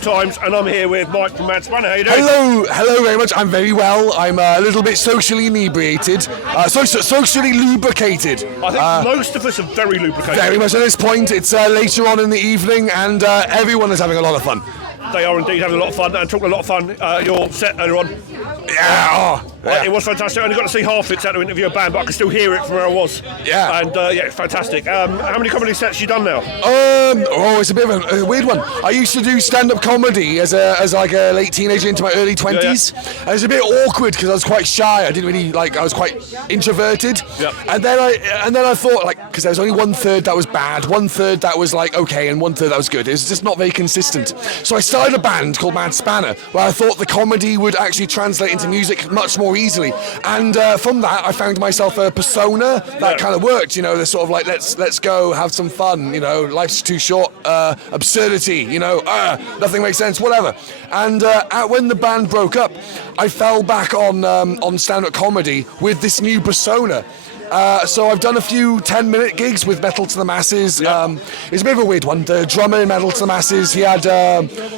multiple times, and I'm here with Mike from Mad Spanner. How you doing? Hello very much. I'm very well. I'm a little bit socially inebriated, socially lubricated. I think most of us are very lubricated. Very much at this point. It's later on in the evening, and everyone is having a lot of fun. They are indeed having a lot of fun, and talking a lot of fun. Your set earlier on. Yeah. It was fantastic. I only got to see half it, so I had to interview a band, but I could still hear it from where I was. Yeah. And it's fantastic. How many comedy sets have you done now? It's a bit of a weird one. I used to do stand-up comedy as like a late teenager into my early 20s. Yeah. And it was a bit awkward because I was quite shy. I didn't really I was quite introverted. Yep. And then I thought, because there was only 1/3 that was bad, 1/3 that was okay, and 1/3 that was good. It was just not very consistent. So I started a band called Mad Spanner, where I thought the comedy would actually translate into music much more easily. And from that, I found myself a persona that kind of worked. The sort of let's go have some fun. Life's too short. Absurdity. Nothing makes sense. Whatever. And when the band broke up, I fell back on stand-up comedy with this new persona. So I've done a few 10-minute gigs with Metal to the Masses. Yeah. It's a bit of a weird one. The drummer in Metal to the Masses, he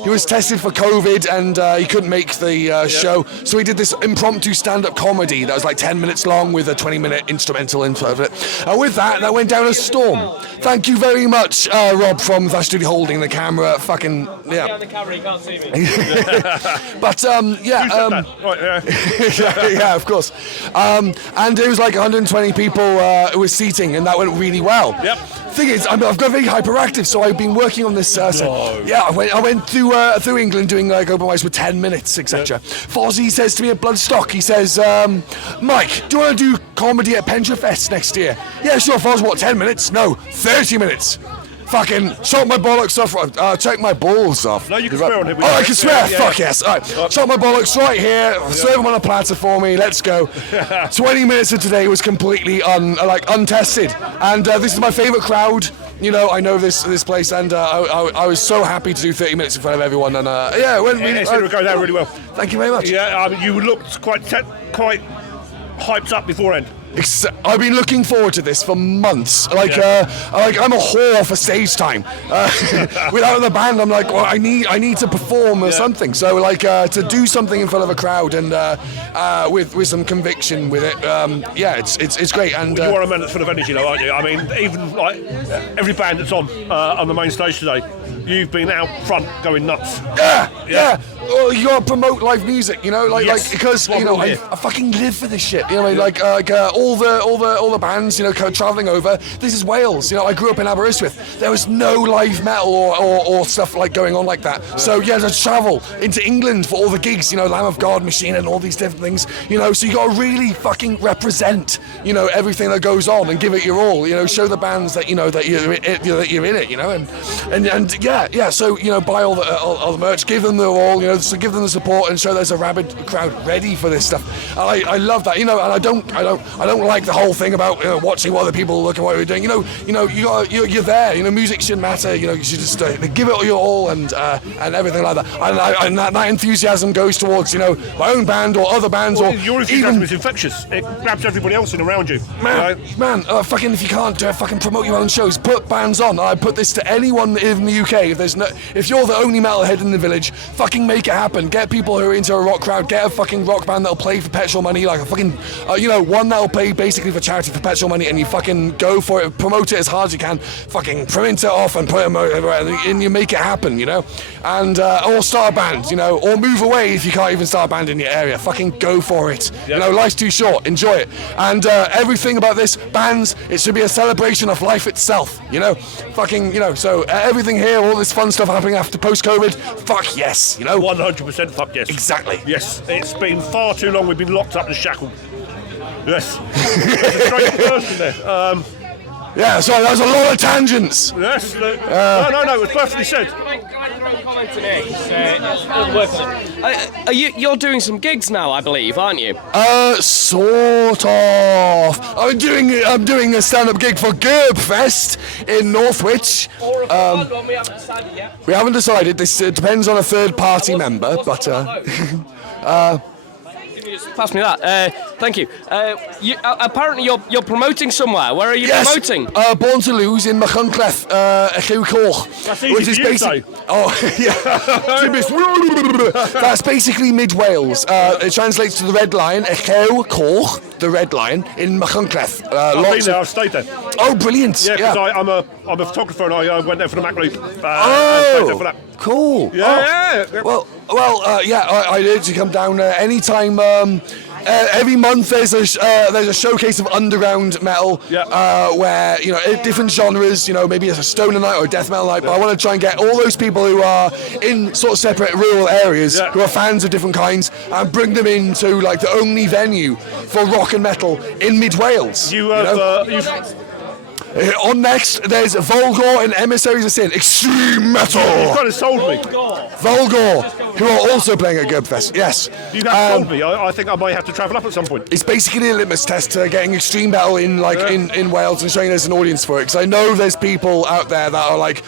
was tested for COVID and he couldn't make the show. So he did this impromptu stand-up comedy that was 10 minutes long with a 20-minute instrumental in front of it. With that went down a storm. Thank you very much, Rob from the studio holding the camera. Fucking yeah. On the camera, you can't see me. But Right, yeah, of course. And it was 120 people who were seating, and that went really well. Yep. Thing is, I've got very hyperactive, so I've been working on this. I went through England doing open mics with 10 minutes, etc. Yep. Fozzie says to me at Bloodstock, he says, Mike, do you want to do comedy at Pentre Fest next year? Yeah, sure, Foz. What, 10 minutes? No, 30 minutes. Fucking chop my bollocks off. Take my balls off. No, you can swear on it. I can swear. Yeah. Fuck yes. All right. Chop my bollocks right here. Serve them on a platter for me. Let's go. 20 minutes of today was completely untested, and this is my favourite crowd. I know this place, and I was so happy to do 30 minutes in front of everyone, and it went really. It would go down really well. Thank you very much. Yeah, you looked quite hyped up beforehand. I've been looking forward to this for months. I'm a whore for stage time. Without the band, I'm I need to perform or something. So to do something in front of a crowd and with some conviction with it, it's great. And you are a man that's full of energy, though, aren't you? I mean, even every band that's on the main stage today, you've been out front going nuts. Yeah. Well, you gotta promote live music, because I fucking live for this shit. All the bands, traveling over. This is Wales. I grew up in Aberystwyth. There was no live metal or stuff going on like that. So to travel into England for all the gigs, Lamb of God, Machine, and all these different things. So you gotta really fucking represent, everything that goes on and give it your all. Show the bands that that you're in it. So buy all the merch, give them their all. So give them the support and show there's a rabid crowd ready for this stuff. I love that. And I don't like the whole thing about watching what other people look at what we're doing. You're there. Music shouldn't matter. You should just give it your all and everything like that. And that enthusiasm goes towards my own band or other bands your enthusiasm is infectious. It grabs everybody else in around you. Man, fucking if you can't fucking promote your own shows, put bands on. I put this to anyone in the UK. If you're the only metalhead in the village, fucking make it happen. Get people who are into a rock crowd. Get a fucking rock band that'll play for petrol money, like a fucking one that'll play basically for charity for petrol money, and you fucking go for it, promote it as hard as you can, fucking print it off and put it and you make it happen, and or start a band, or move away if you can't even start a band in your area. Fucking go for it. Life's too short. Enjoy it. And everything about this bands, it should be a celebration of life itself. So everything here, all this fun stuff happening after post-COVID, fuck yes. 100% fuck yes. Exactly. Yes, it's been far too long. We've been locked up and shackled. Yes. There's a strange person there. Sorry, that was a lot of tangents. Yes. No, it was perfectly said. You're doing some gigs now, I believe, aren't you? Sort of. I'm doing a stand-up gig for Gerb Fest in Northwich. We haven't decided yet. We haven't decided. This depends on a third-party member, but. Pass me that. Thank you. Apparently, you're promoting somewhere. Where are you promoting? Born to Lose in Machynlleth, Llew Coch. That's easy for you to say. Oh, yeah. That's basically mid Wales. It translates to the Red Lion, Llew Coch, the Red Lion, in Machynlleth. I've been there, I've stayed there. Oh, brilliant. Yeah, because I'm a photographer and I went there for the Mac Loop. And stayed there for that. Cool. Yeah. Well, I urge you to come down anytime. Every month there's a showcase of underground metal where different genres, maybe it's a stoner night or a death metal night, but I want to try and get all those people who are in sort of separate rural areas who are fans of different kinds and bring them into like the only venue for rock and metal in mid Wales. On next, there's Volgor and Emissaries of Sin, extreme metal. You've kind of sold me. Volgor, who are also playing at Gerbfest, yes. You have sold me. I think I might have to travel up at some point. It's basically a litmus test to getting extreme metal in in Wales and showing there's an audience for it. Because I know there's people out there that are like,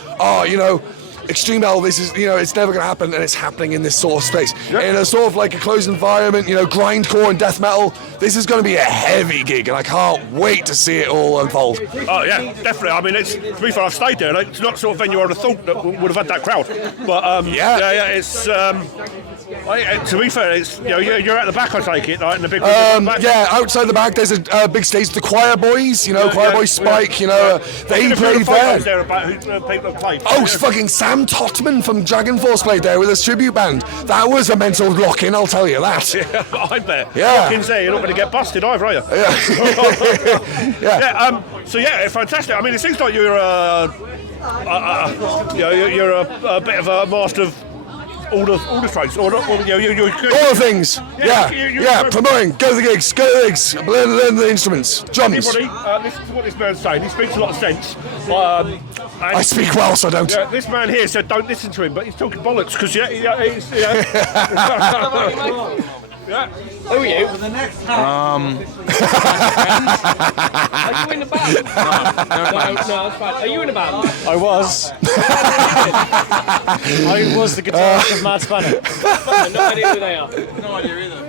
extreme metal, this is, it's never going to happen, and it's happening in this sort of space. In a sort of like a closed environment, grindcore and death metal, this is going to be a heavy gig, and I can't wait to see it all unfold. Oh, yeah, definitely. I mean, to be fair, I've stayed there, and it's not the sort of venue I would have thought that would have had that crowd. But, it's... to be fair, it's you're at the back, I take it, right? In the big back. Yeah, outside the back, there's a big stage. The Choir Boys, Choir Boys Spike, they played there. About who people have played. Oh, fucking Sam Totman from Dragon Force played there with his tribute band. That was a mental lock-in, I'll tell you that. Yeah, I bet. Yeah. Lock-in's there, you're not going to get busted either, are you? Yeah. So fantastic. I mean, it seems like you're you're a bit of a master of all the trades, all the things. Promoting, go to the gigs, learn the instruments, drums. Everybody, listen to what this man's saying. He speaks a lot of sense. I speak Welsh, I don't. Yeah, this man here said don't listen to him, but he's talking bollocks because he's. Yeah. Who are you? For the next Are you in a band? No, that's fine. Are you in a band? I was. I was the guitarist of Mad Spanner. No idea who they are. No idea either.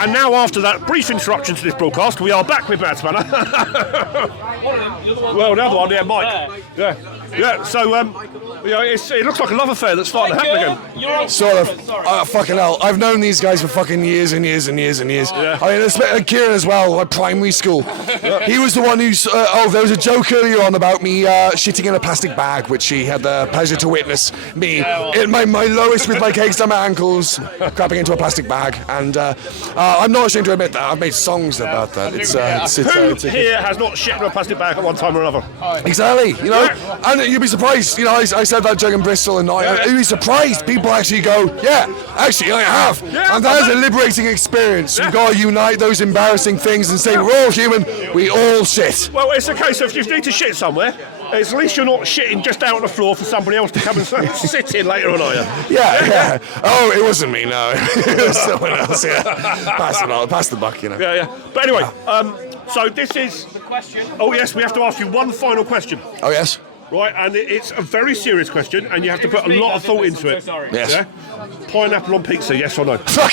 And now, after that brief interruption to this broadcast, we are back with Mad Spanner. Well, the other one, Mike. Yeah. So, it looks like a love affair that's starting to happen again. Sort of. Fucking hell. I've known these guys for fucking years and years and years and years. Yeah. I mean, Kieran as well, like primary school. He was the one who's. There was a joke earlier on about me shitting in a plastic bag, which he had the pleasure to witness me in my lowest with my cakes down my ankles, crapping into a plastic bag. And I'm not ashamed to admit that. I've made songs about that. Who here has not shit in a plastic bag at one time or another? Exactly. And you'd be surprised. I said that joke in Bristol, and you'd be surprised. People actually go, yeah, actually I have. And that is a liberating experience. You've got to unite those embarrassing things and say, we're all human, we all shit. Well, it's a case of if you need to shit somewhere, at least you're not shitting just out on the floor for somebody else to come and sit in later on, are you? Yeah. Oh, it wasn't me, no. It was someone else, Pass the buck, Yeah. But anyway, so this is... The question. Oh, yes, we have to ask you one final question. Oh, yes? Right, and it's a very serious question, and you have to put a lot of thought into it. Yes. Yeah? Pineapple on pizza, yes or no? Fuck,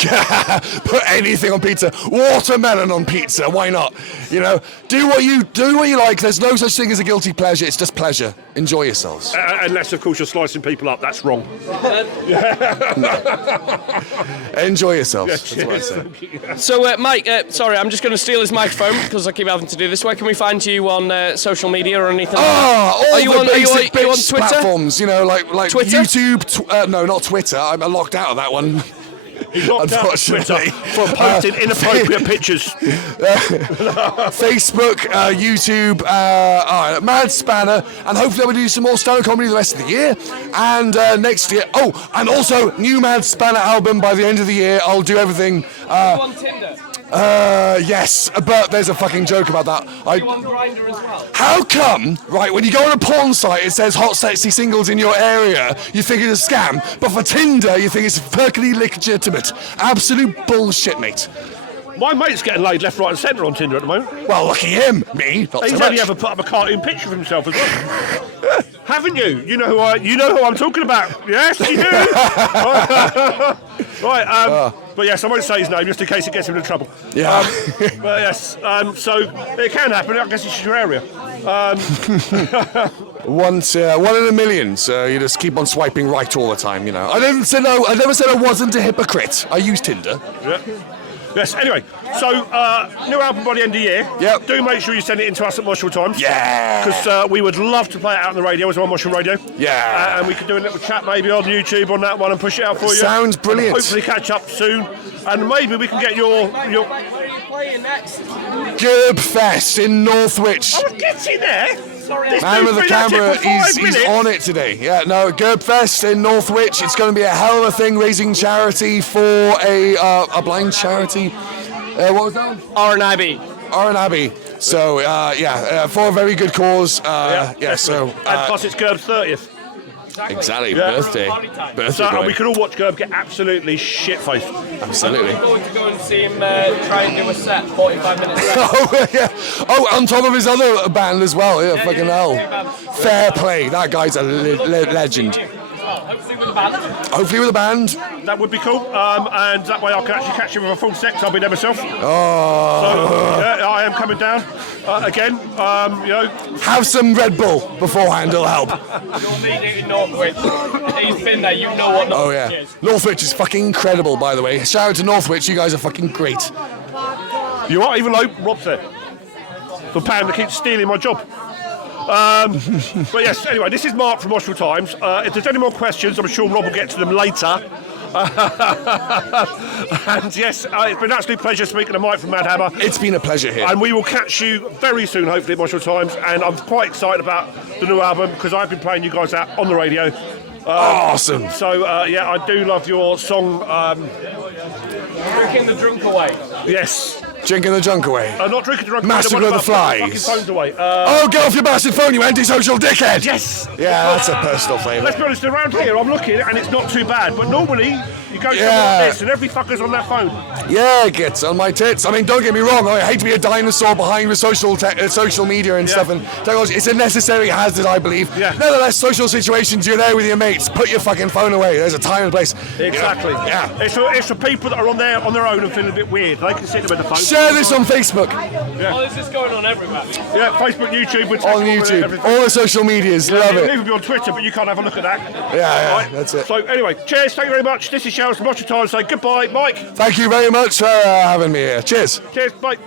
put anything on pizza. Watermelon on pizza, why not? Do what you like. There's no such thing as a guilty pleasure. It's just pleasure. Enjoy yourselves. Unless, of course, you're slicing people up. That's wrong. Enjoy yourselves. Yeah, that's what I say. So, Mike, sorry, I'm just going to steal his microphone because I keep having to do this. Where can we find you on social media or anything? All are you the on basic Twitter? Platforms, like Twitter? YouTube. No, not Twitter. I'm locked out of that one. He's locked out of Twitter for posting inappropriate pictures. Facebook, YouTube, Mad Spanner, and hopefully we'll do some more stand-up comedy the rest of the year. And next year, and also new Mad Spanner album by the end of the year. I'll do everything. Are you on Tinder? Yes, but there's a fucking joke about that. Are you on Grindr as well? How come, right, when you go on a porn site, it says hot, sexy singles in your area, you think it's a scam, but for Tinder, you think it's perfectly legitimate. Absolute bullshit, mate. My mate's getting laid left, right and centre on Tinder at the moment. Well, lucky him. Me, not so He's much. only ever put up a cartoon picture of himself as well. Haven't you? You know who I'm talking about. Yes, you do. Right. But yes, I won't say his name just in case it gets him into trouble. Yeah. But yes. So it can happen. I guess it's your area. One in a million. So you just keep on swiping right all the time. You know. I never said I wasn't a hypocrite. I use Tinder. Yeah. Yes, anyway, so new album by the end of the year. Yep. Do make sure you send it in to us at Moshville Times. Yeah. Because we would love to play it out on the radio as well, Moshville Radio. Yeah. And we could do a little chat maybe on YouTube on that one and push it out for you. Sounds brilliant. And hopefully catch up soon. And maybe we can get your... Where are you playing next? Gerb Fest in Northwich. I was getting there. Sorry, Man with the camera, he's on it today. Yeah, no, Gerb Fest in Northwich. It's going to be a hell of a thing, raising charity for a blind charity. What was that? R&IB. R&IB. So, for a very good cause. So... and plus it's Gerb's 30th. Exactly, Yeah. birthday. So boy. we could all watch Gerb get absolutely shit-faced. Absolutely. I'm going to go and see him try and do a set, 45 minutes set. Oh, yeah. Oh, on top of his other band as well. Yeah, fucking hell. Fair play. That guy's a legend. Hopefully with a band. Hopefully with a band. That would be cool. And that way I can actually catch you with a full set, 'cause I'll be there myself. Oh. So, yeah, I am coming down again. Have some Red Bull beforehand, it'll help. You'll need it in Northwich. He's been there, you know what Oh, Northwich yeah. is. Northwich is fucking incredible, by the way. Shout out to Northwich. You guys are fucking great. You are, even though Rob's there. The pound that keeps stealing my job. But yes, anyway, this is Mark from Moshville Times. If there's any more questions, I'm sure Rob will get to them later. And yes, it's been an absolute pleasure speaking to Mike from Mad Hammer. It's been a pleasure here. And we will catch you very soon, hopefully, at Moshville Times. And I'm quite excited about the new album because I've been playing you guys out on the radio. Awesome. So, I do love your song. Drinking the drunk away. Yes. Drinking the junk away. Not drinking the drunk. Massacre of the Flies. Fucking phones away. Oh, get off your bastard phone, you antisocial dickhead! Yes. Yeah, that's a personal flavour. Let's be honest, around here I'm looking and it's not too bad, but normally you go somewhere like this and every fucker's on their phone. Yeah, it gets on my tits. I mean, don't get me wrong, I hate to be a dinosaur behind with social media and stuff and technology. It's a necessary hazard, I believe. Yeah. Nevertheless, social situations, you're there with your mates, put your fucking phone away. There's a time and place. Exactly. You know? Yeah. It's for people that are on their own and feeling a bit weird. They can sit there with the phone. Share this on Facebook, Oh, this is going on everywhere. Yeah, Facebook, YouTube, we're on YouTube, all the social medias, love It'll it. even be on Twitter, but you can't have a look at that. Yeah, Right. that's it. So anyway, cheers, thank you very much. This is Charles from Moshville Times. Say goodbye, Mike. Thank you very much for having me here. Cheers. Cheers, bye.